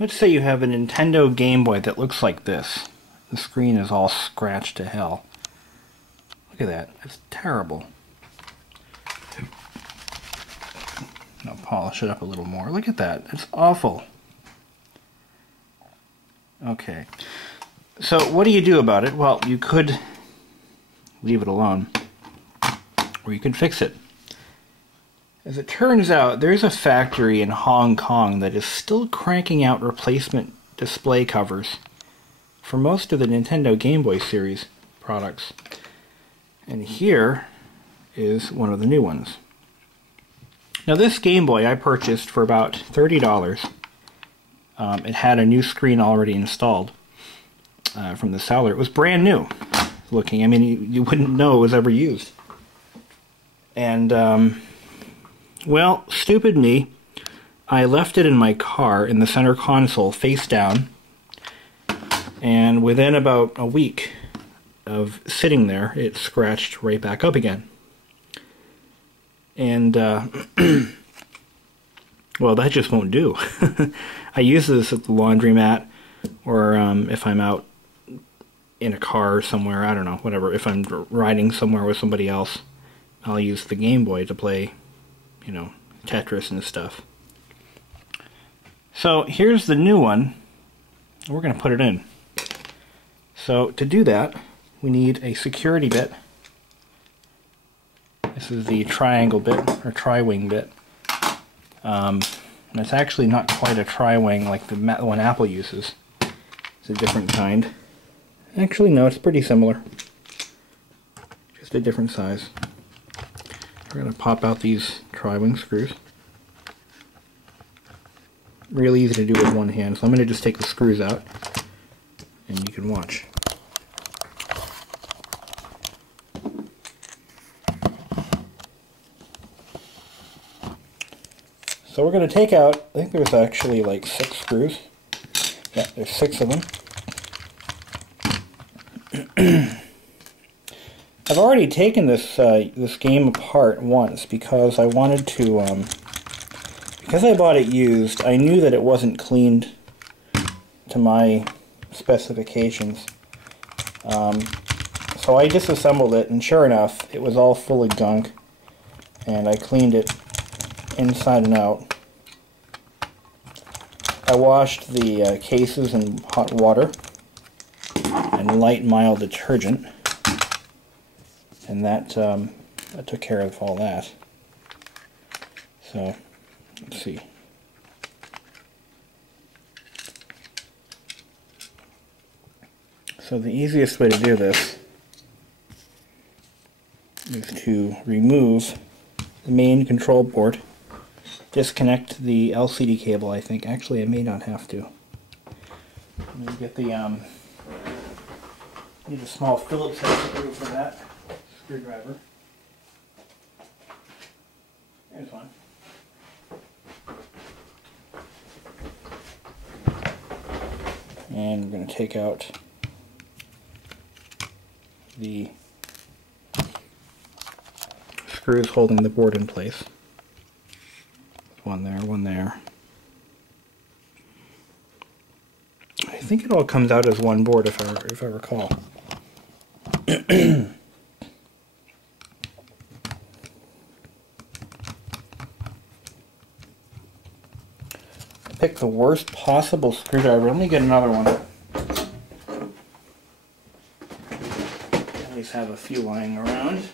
Let's say you have a Nintendo Game Boy that looks like this. The screen is all scratched to hell. Look at that. It's terrible. I'll polish it up a little more. Look at that. It's awful. Okay. So what do you do about it? Well, you could leave it alone, or you could fix it. As it turns out, there's a factory in Hong Kong that is still cranking out replacement display covers for most of the Nintendo Game Boy series products. And here is one of the new ones. Now this Game Boy I purchased for about $30. It had a new screen already installed from the seller. It was brand new looking. I mean, you wouldn't know it was ever used. And, well, stupid me, I left it in my car in the center console face down, and within about a week of sitting there, it scratched right back up again. And, well, that just won't do. I use this at the laundromat, or if I'm out in a car somewhere, I don't know, whatever. If I'm riding somewhere with somebody else, I'll use the Game Boy to play, you know, Tetris and stuff. So here's the new one. We're going to put it in. So to do that, we need a security bit. This is the triangle bit, or tri-wing bit. And it's actually not quite a tri-wing like the one Apple uses. It's a different kind. Actually, no, it's pretty similar. Just a different size. We're going to pop out these tri-wing screws. Really easy to do with one hand, so I'm going to just take the screws out, and you can watch. So we're going to take out, I think there's actually like 6 screws. Yeah, there's 6 of them. I've already taken this this game apart once because I wanted to, because I bought it used, I knew that it wasn't cleaned to my specifications. So I disassembled it, and sure enough, it was all full of gunk, and I cleaned it inside and out. I washed the cases in hot water and light mild detergent, and that took care of all that. So let's see. So the easiest way to do this is to remove the main control board. Disconnect the LCD cable, I think. Actually, I may not have to. Let me get the, need a small Phillips head screw for that. Screwdriver. There's one. And we're going to take out the screws holding the board in place. One there, one there. I think it all comes out as one board if I recall. I picked the worst possible screwdriver. Let me get another one. At least have a few lying around.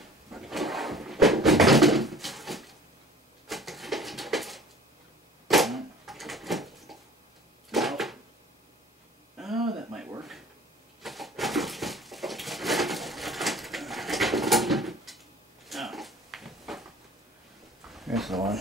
Here's the one.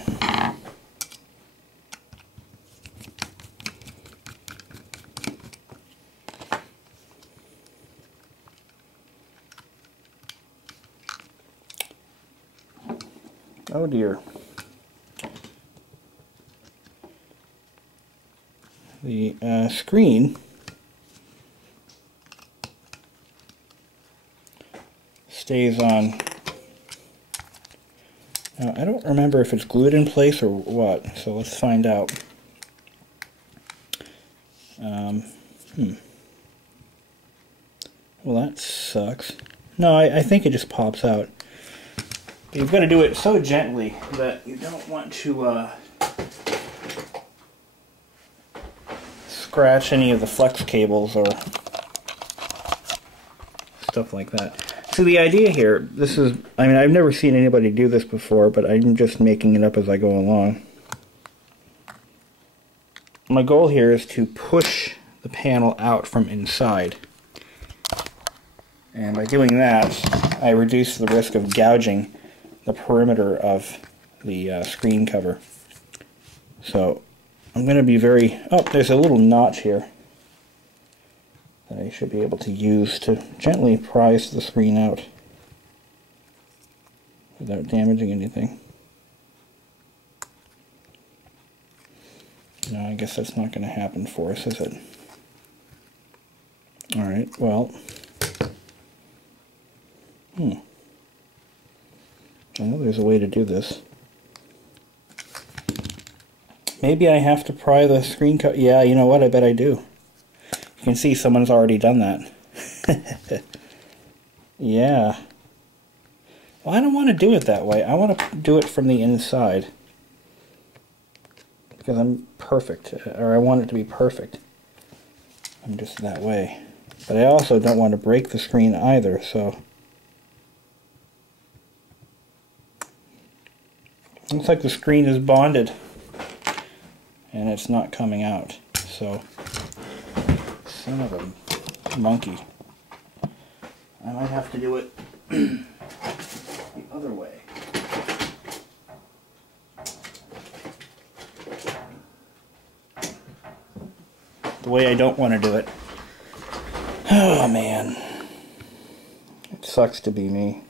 Oh dear. The screen stays on. Now, I don't remember if it's glued in place or what, so let's find out. Well, that sucks. No, I think it just pops out. But you've got to do it so gently that you don't want to scratch any of the flex cables or stuff like that. So the idea here, this is, I mean, I've never seen anybody do this before, but I'm just making it up as I go along. My goal here is to push the panel out from inside. And by doing that, I reduce the risk of gouging the perimeter of the screen cover. So I'm going to be very... Oh, there's a little notch here that I should be able to use to gently prise the screen out without damaging anything. No, I guess that's not going to happen for us, is it? Alright, well... I know there's a way to do this. Maybe I have to pry the screen cut. Yeah, you know what? I bet I do. You can see someone's already done that. Yeah. Well, I don't want to do it that way. I want to do it from the inside. Because I'm perfect. Or I want it to be perfect. I'm just that way. But I also don't want to break the screen either, so... Looks like the screen is bonded and it's not coming out, so son of a monkey. I might have to do it the other way. The way I don't want to do it. Oh man, it sucks to be me.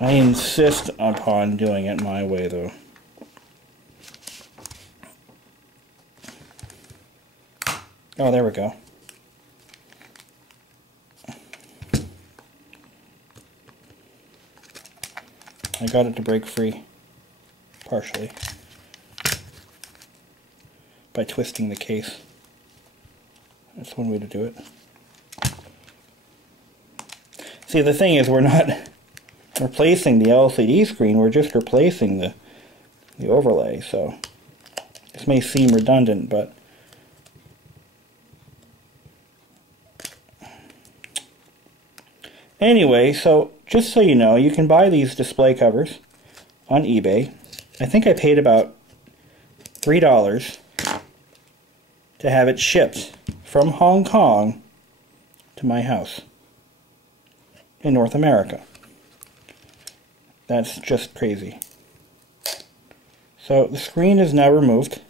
I insist upon doing it my way, though. Oh, there we go. I got it to break free, partially, by twisting the case. That's one way to do it. See, the thing is, we're not replacing the LCD screen, we're just replacing the overlay, so this may seem redundant, but anyway, so just so you know, you can buy these display covers on eBay. I think I paid about $3 to have it shipped from Hong Kong to my house in North America. That's just crazy. So the screen is now removed,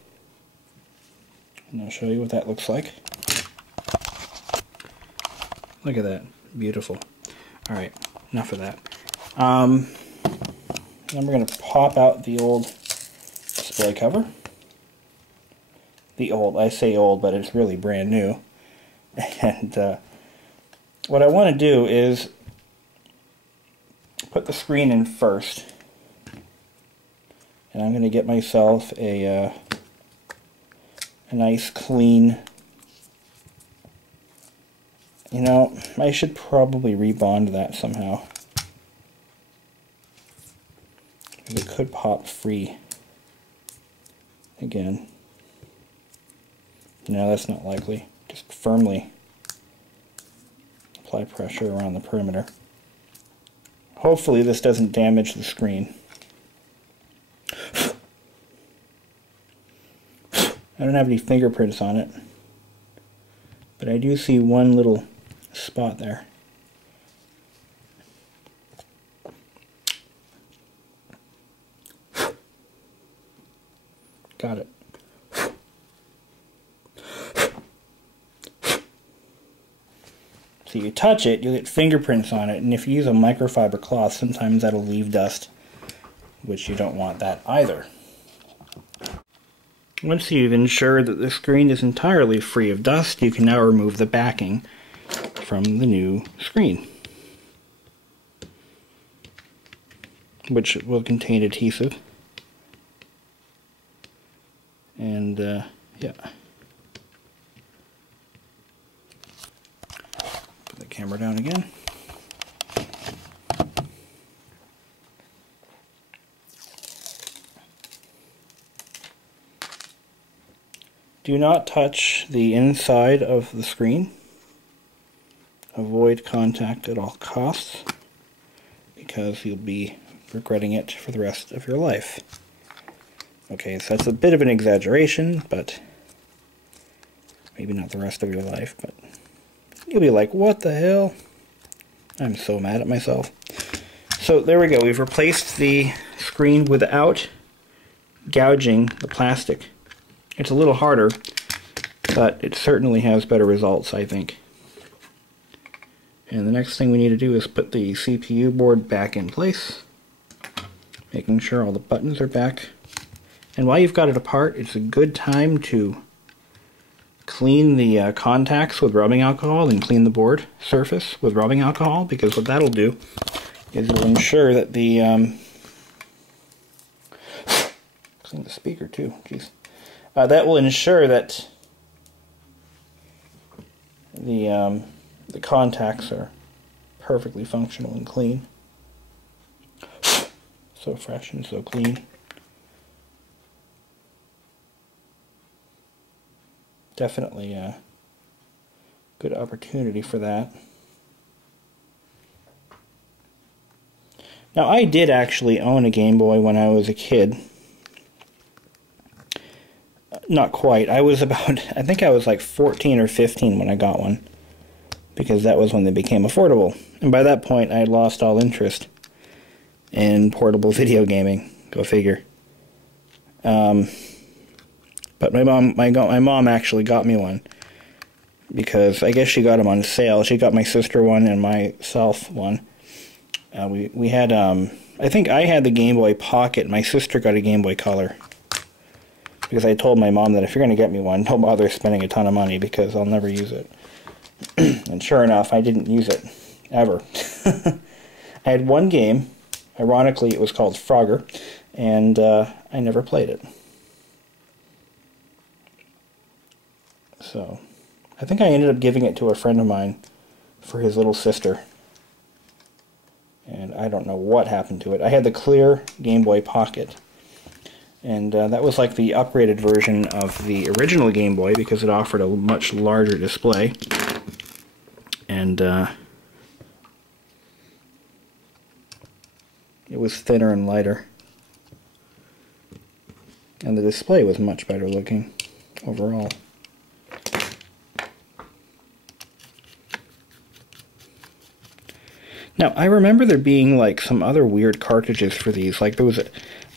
and I'll show you what that looks like. Look at that, beautiful. Alright, enough of that. Then we're going to pop out the old display cover. The old, I say old, but it's really brand new. And what I want to do is put the screen in first, and I'm going to get myself a nice clean, you know, I should probably rebond that somehow, because it could pop free again. No, that's not likely. Just firmly apply pressure around the perimeter. Hopefully this doesn't damage the screen. I don't have any fingerprints on it, but I do see one little spot there. Got it. So you touch it, you'll get fingerprints on it, and if you use a microfiber cloth, sometimes that'll leave dust, which you don't want that either. Once you've ensured that the screen is entirely free of dust, you can now remove the backing from the new screen, which will contain adhesive. And yeah. Put the camera down again. Do not touch the inside of the screen. Avoid contact at all costs, because you'll be regretting it for the rest of your life. Okay, so that's a bit of an exaggeration, but maybe not the rest of your life, but you'll be like, what the hell? I'm so mad at myself. So there we go, we've replaced the screen without gouging the plastic. It's a little harder, but it certainly has better results, I think. And the next thing we need to do is put the CPU board back in place, making sure all the buttons are back. And while you've got it apart, it's a good time to clean the contacts with rubbing alcohol and clean the board surface with rubbing alcohol, because what that'll do is it'll ensure that the clean the speaker too, jeez. That will ensure that the contacts are perfectly functional and clean. So fresh and so clean. Definitely a good opportunity for that. Now, I did actually own a Game Boy when I was a kid. Not quite. I was about, I think I was like 14 or 15 when I got one, because that was when they became affordable. And by that point, I had lost all interest in portable video gaming. Go figure. But my mom actually got me one, because I guess she got them on sale. She got my sister one and myself one. We had, I think I had the Game Boy Pocket. My sister got a Game Boy Color, because I told my mom that if you're going to get me one, don't bother spending a ton of money, because I'll never use it. And sure enough, I didn't use it, ever. I had one game, ironically it was called Frogger, and I never played it. So, I think I ended up giving it to a friend of mine for his little sister. And I don't know what happened to it. I had the clear Game Boy Pocket. And that was like the upgraded version of the original Game Boy, because it offered a much larger display. And it was thinner and lighter. And the display was much better looking overall. Now, I remember there being like some other weird cartridges for these. Like there was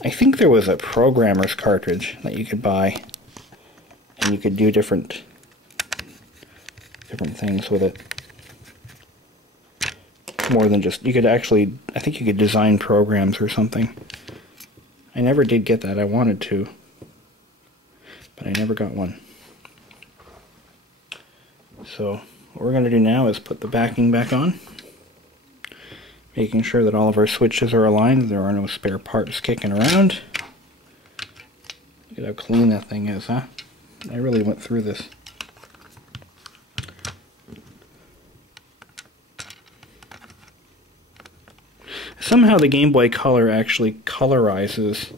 I think there was a programmer's cartridge that you could buy, and you could do different things with it. More than just, you could actually, I think you could design programs or something. I never did get that. I wanted to, but I never got one. So what we're going to do now is put the backing back on, making sure that all of our switches are aligned, there are no spare parts kicking around. Look at how clean that thing is, huh? I really went through this. Somehow the Game Boy Color actually colorizes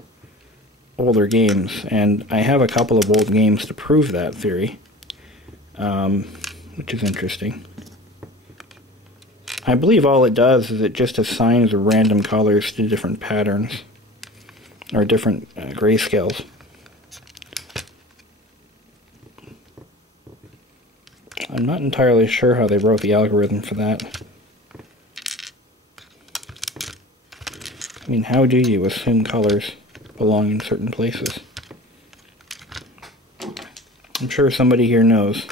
older games, and I have a couple of old games to prove that theory, which is interesting. I believe all it does is it just assigns random colors to different patterns, or different grayscales. I'm not entirely sure how they wrote the algorithm for that. I mean, how do you assume colors belong in certain places? I'm sure somebody here knows.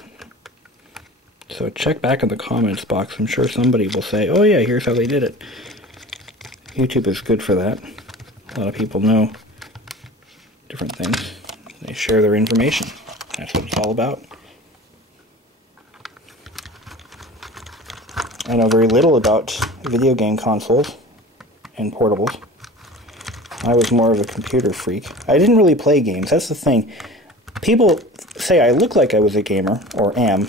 So check back in the comments box. I'm sure somebody will say, oh yeah, here's how they did it. YouTube is good for that. A lot of people know different things. They share their information. That's what it's all about. I know very little about video game consoles and portables. I was more of a computer freak. I didn't really play games. That's the thing. People say I look like I was a gamer, or am.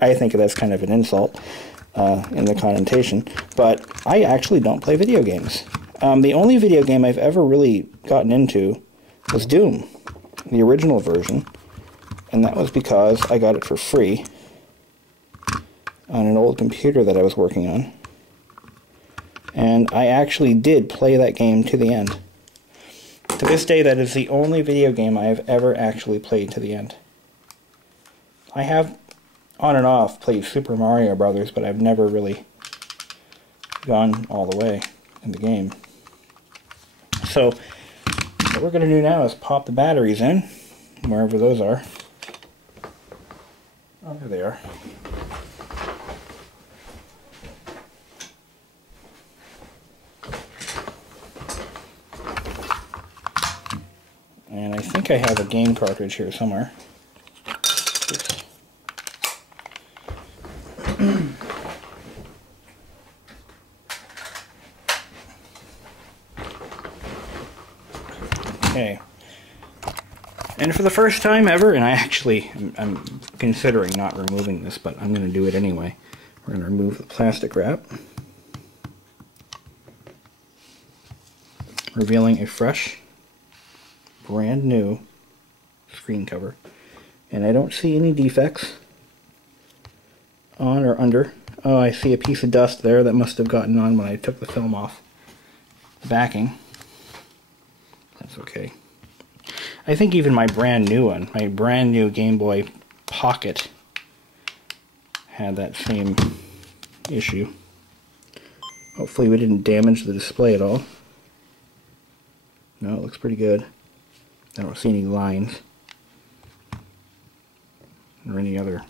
I think that's kind of an insult in the connotation, but I actually don't play video games. The only video game I've ever really gotten into was Doom, the original version, and that was because I got it for free on an old computer that I was working on, and I actually did play that game to the end. To this day, that is the only video game I have ever actually played to the end. I have, on and off, played Super Mario Brothers, but I've never really gone all the way in the game. So, what we're going to do now is pop the batteries in, wherever those are. Oh, there they are. And I think I have a game cartridge here somewhere. Oops. Okay. And for the first time ever, and I'm considering not removing this, but I'm going to do it anyway. We're going to remove the plastic wrap, revealing a fresh, brand new screen cover. And I don't see any defects on or under. Oh, I see a piece of dust there that must have gotten on when I took the film off the backing. That's okay. I think even my brand new one, my brand new Game Boy Pocket, had that same issue. Hopefully we didn't damage the display at all. No, it looks pretty good. I don't see any lines or any other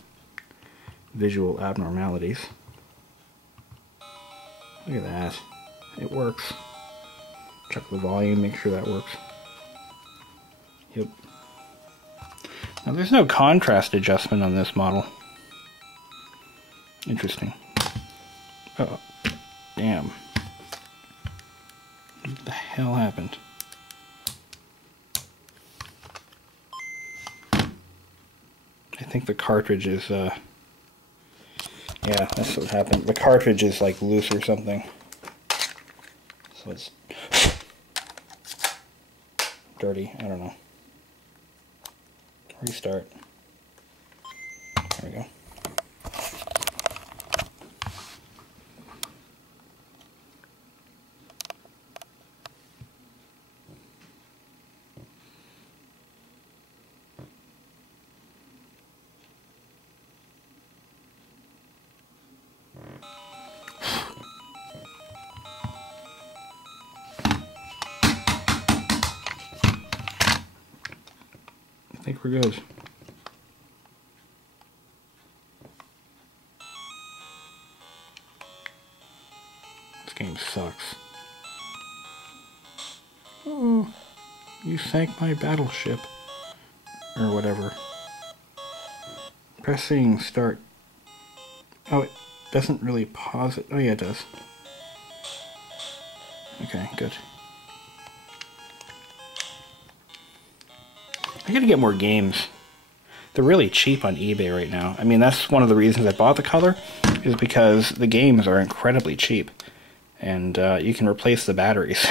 visual abnormalities. Look at that. It works. Check the volume, make sure that works. Yep. Now there's no contrast adjustment on this model. Interesting. Oh, damn. What the hell happened? I think the cartridge is, yeah, that's what happened. The cartridge is like loose or something. So it's dirty, I don't know. Restart. There we go. I think we're good. This game sucks. Oh, you sank my battleship. Or whatever. Pressing start. Oh, it doesn't really pause it. Oh yeah, it does. Okay, good. I gotta get more games. They're really cheap on eBay right now. I mean, that's one of the reasons I bought the Color, is because the games are incredibly cheap. And you can replace the batteries.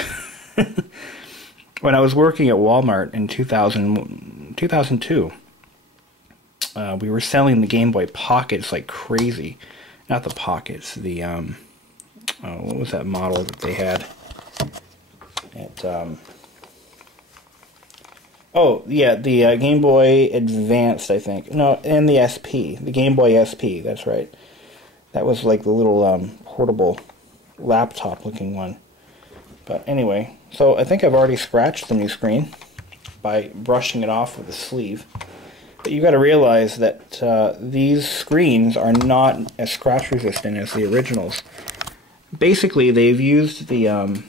When I was working at Walmart in 2002, we were selling the Game Boy Pockets like crazy. Not the Pockets, the, what was that model that they had? At, oh, yeah, the Game Boy Advanced, I think. No, and the SP. The Game Boy SP, that's right. That was like the little portable laptop-looking one. But anyway, so I think I've already scratched the new screen by brushing it off with a sleeve. But you've got to realize that these screens are not as scratch-resistant as the originals. Basically, they've used the...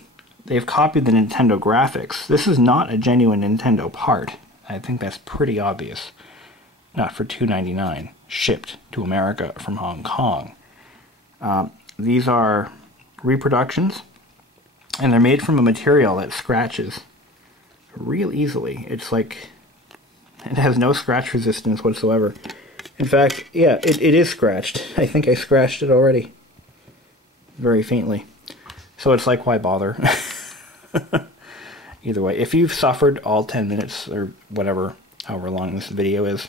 they've copied the Nintendo graphics. This is not a genuine Nintendo part. I think that's pretty obvious. Not for $2.99, shipped to America from Hong Kong. These are reproductions, and they're made from a material that scratches real easily. It's like It has no scratch resistance whatsoever. In fact, yeah, it is scratched. I think I scratched it already. Very faintly. So it's like, why bother? Either way, if you've suffered all 10 minutes or whatever, however long this video is,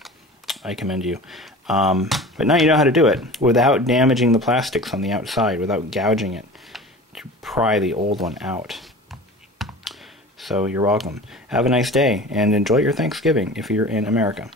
I commend you. But now you know how to do it without damaging the plastics on the outside, without gouging it to pry the old one out. So you're welcome. Have a nice day and enjoy your Thanksgiving if you're in America.